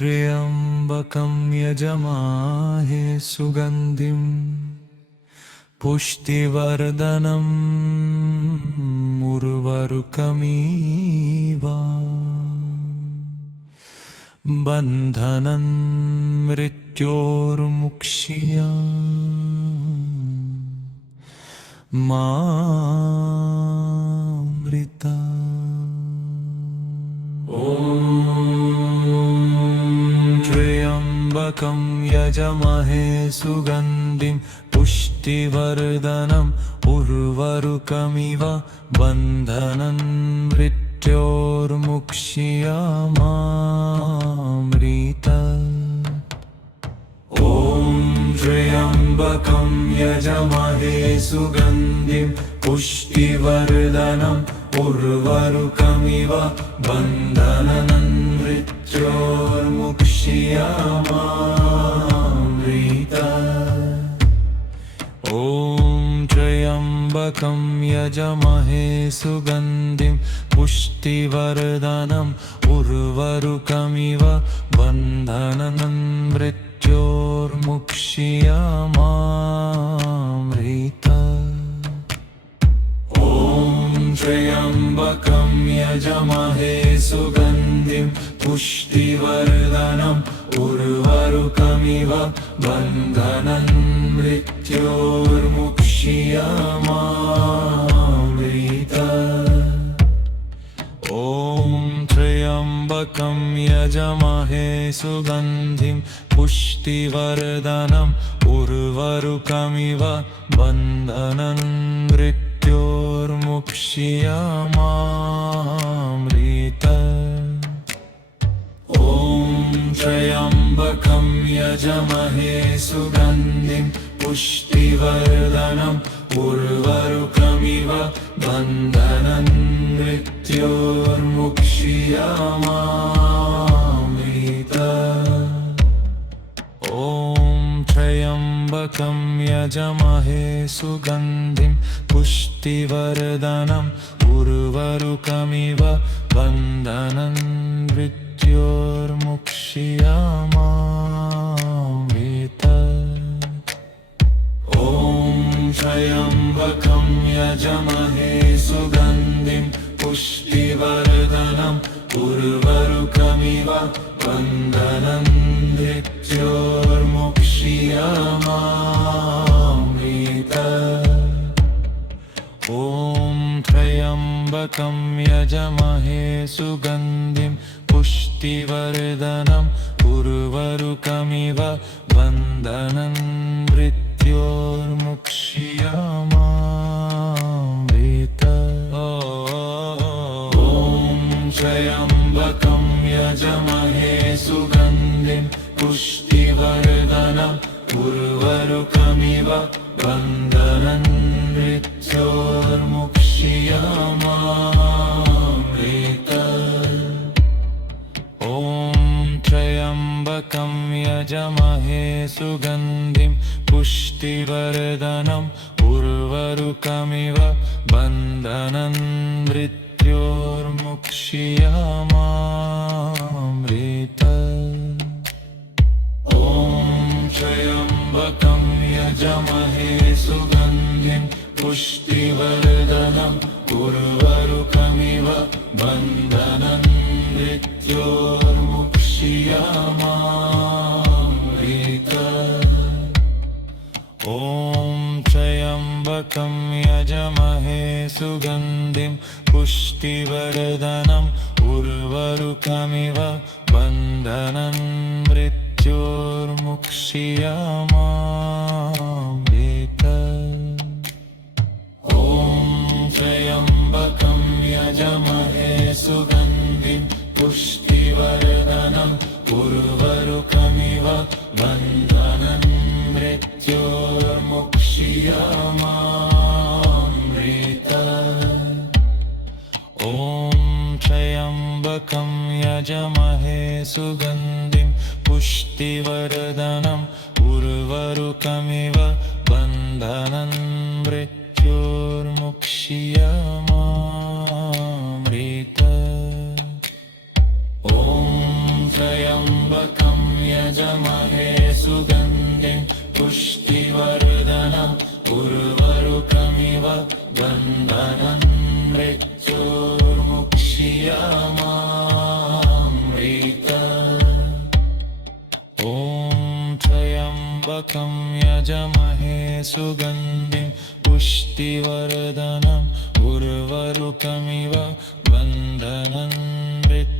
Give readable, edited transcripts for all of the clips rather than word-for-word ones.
त्र्यम्बकं यजमाहे सुगन्धिं पुष्टिवर्धनम् उर्वारुकमिव बन्धनं मृत्योर्मुक्ष्यमामृता। त्र्यम्बकं यजमहे सुगन्धिं पुष्टिवर्धनम् उर्वारुकमिव बन्धनं मृत्योर्मुक्ष्यमामृता। त्र्यम्बकं यजमहे सुगन्धिं पुष्टिवर्धनम् उर्वारुकमिव बन्धनं मृत्योर्मुक्ष्यमामृता। त्र्यम्बकं यजमहे सुगन्धिं पुष्टिवर्धनम् उर्वारुकमिव बन्धनं मृत्योर्मुक्ष्यमामृता। त्र्यम्बकं यजमहे सुगन्धिं पुष्टिवर्धनम् उर्वारुकमिव बन्धनं मृत्योर्मुक्ष्यमामृता। त्र्यम्बकं यजमहे सुगन्धिं पुष्टिवर्धनम् उर्वारुकमिव बन्धनं मृत्योर्मुक्ष्यमामृता। त्र्यम्बकं यजमहे सुगन्धिं पुष्टिवर्धनम् उर्वारुकमिव बन्धनं मृत्योर्मुक्ष्यमामृता। त्र्यम्बकं यजमहे सुगन्धिं पुष्टिवर्धनम् उर्वारुकमिव बन्धनं मृत्योर्मुक्ष्यमामृता। त्र्यम्बकं यजमहे सुगन्धिं पुष्टिवर्धनम् उर्वारुकमिव बन्धनं मृत्योर्मुक्ष्यमामृता। त्र्यम्बकं यजमहे सुगन्धिं पुष्टिवर्धनम् उर्वारुकमिव बन्धनं मृत्योर्मुक्ष्यमामृता। त्र्यम्बकं यजमहे सुगन्धिं पुष्टिवर्धनम् उर्वारुकमिव बन्धनं मृत्योर्मुक्ष्यमामृता। त्र्यम्बकं यजमहे सुगन्धिं पुष्टिवर्धनम् उर्वारुकमिव बन्धनं मृत्योर्मुक्ष्यमामृता। त्र्यम्बकं यजमहे सुगन्धिं पुष्टिवर्धनम् उर्वारुकमिव बन्धनं मृत्योर्मुक्ष्यमामृता। त्र्यम्बकं यजमहे सुगन्धिं पुष्टिवर्धनम् उर्वारुकमिव बन्धनं मृत्योर्मुक्ष्यमामृता। त्र्यम्बकं यजमहे सुगन्धिं पुष्टिवर्धनम् उर्वारुकमिव बन्धनं मृत्योर्मुक्ष्यमामृता। त्र्यम्बकं यजमहे सुगन्धिं पुष्टिवर्धनम् उर्वारुकमिव बन्धनं मृत्योर्मुक्ष्यमामृता। त्र्यम्बकं त्र्यम्बकं यजमहे सुगन्धिं पुष्टिवर्धनम् उर्वारुकमिव बन्धनं मृत्योर्मुक्षीयमामृतम्। ॐ त्र्यम्बकं यजमहे सुगन्धिं पुष्टिवर्धनम् उर्वारुकमिव बन्धनं मृत्योर्मुक्षीयमामृतम्।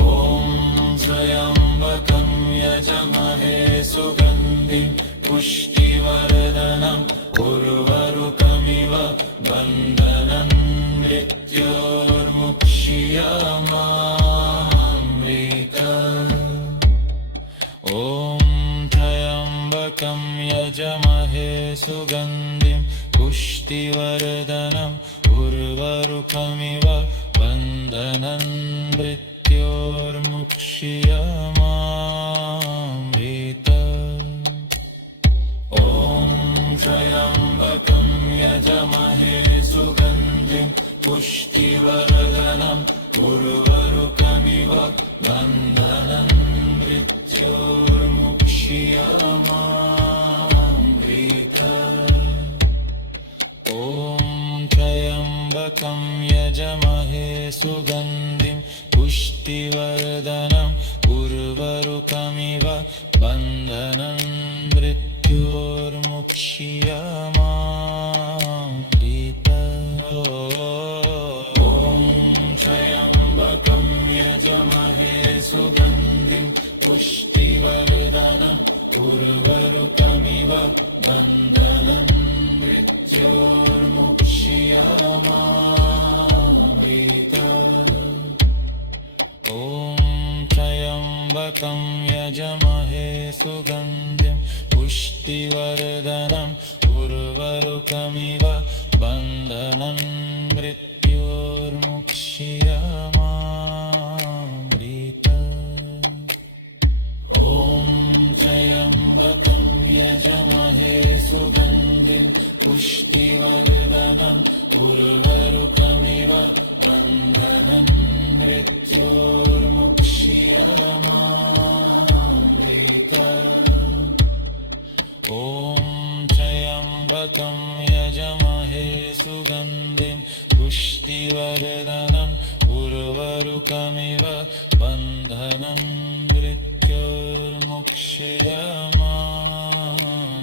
ॐ त्र्यम्बकं यजमहे सुगन्धिं पुष्टिवर्धनम् उर्वारुकमिव बन्धनं मृत्योर्मुक्षीयमामृतम्। ॐ त्र्यम्बकं यजमहे सुगन्धिं पुष्टिवर्धनम् उर्वारुकमिव बन्धनं मृत्योर्मुक्षीयमामृतम्। ॐ त्र्यम्बकं यजमहे सुगन्धिं पुष्टिवर्धनम् उर्वारुकमिव बन्धनं मृत्योर्मुक्षीयमामृतम्। ॐ त्र्यम्बकं यजमहे सुगन्धिं पुष्टिवर्धनम् उर्वारुकमिव बन्धनं मृत्योर्मुक्षीयमामृतम्। ॐ त्र्यम्बकं यजमहे सुगन्धिं पुष्टिवर्धनम् उर्वारुकमिव बन्धनं मृत्योर्मुक्षीयमामृतम्। ॐ त्र्यम्बकं यजमहे सुगन्धिं पुष्टिवर्धनम् उर्वारुकमिव बन्धनं मृत्योर्मुक्षीयमामृतम्। ॐ त्र्यम्बकं यजमहे सुगन्धिं पुष्टिवर्धनम् उर्वारुकमिव बन्धनं मृत्योर्मुक्षीयमामृतम्। ॐ त्र्यम्बकं यजमहे सुगन्धिं पुष्टिवर्धनम् उर्वारुकमिव बन्धनं मृत्योर्मुक्षीयमामृतम्।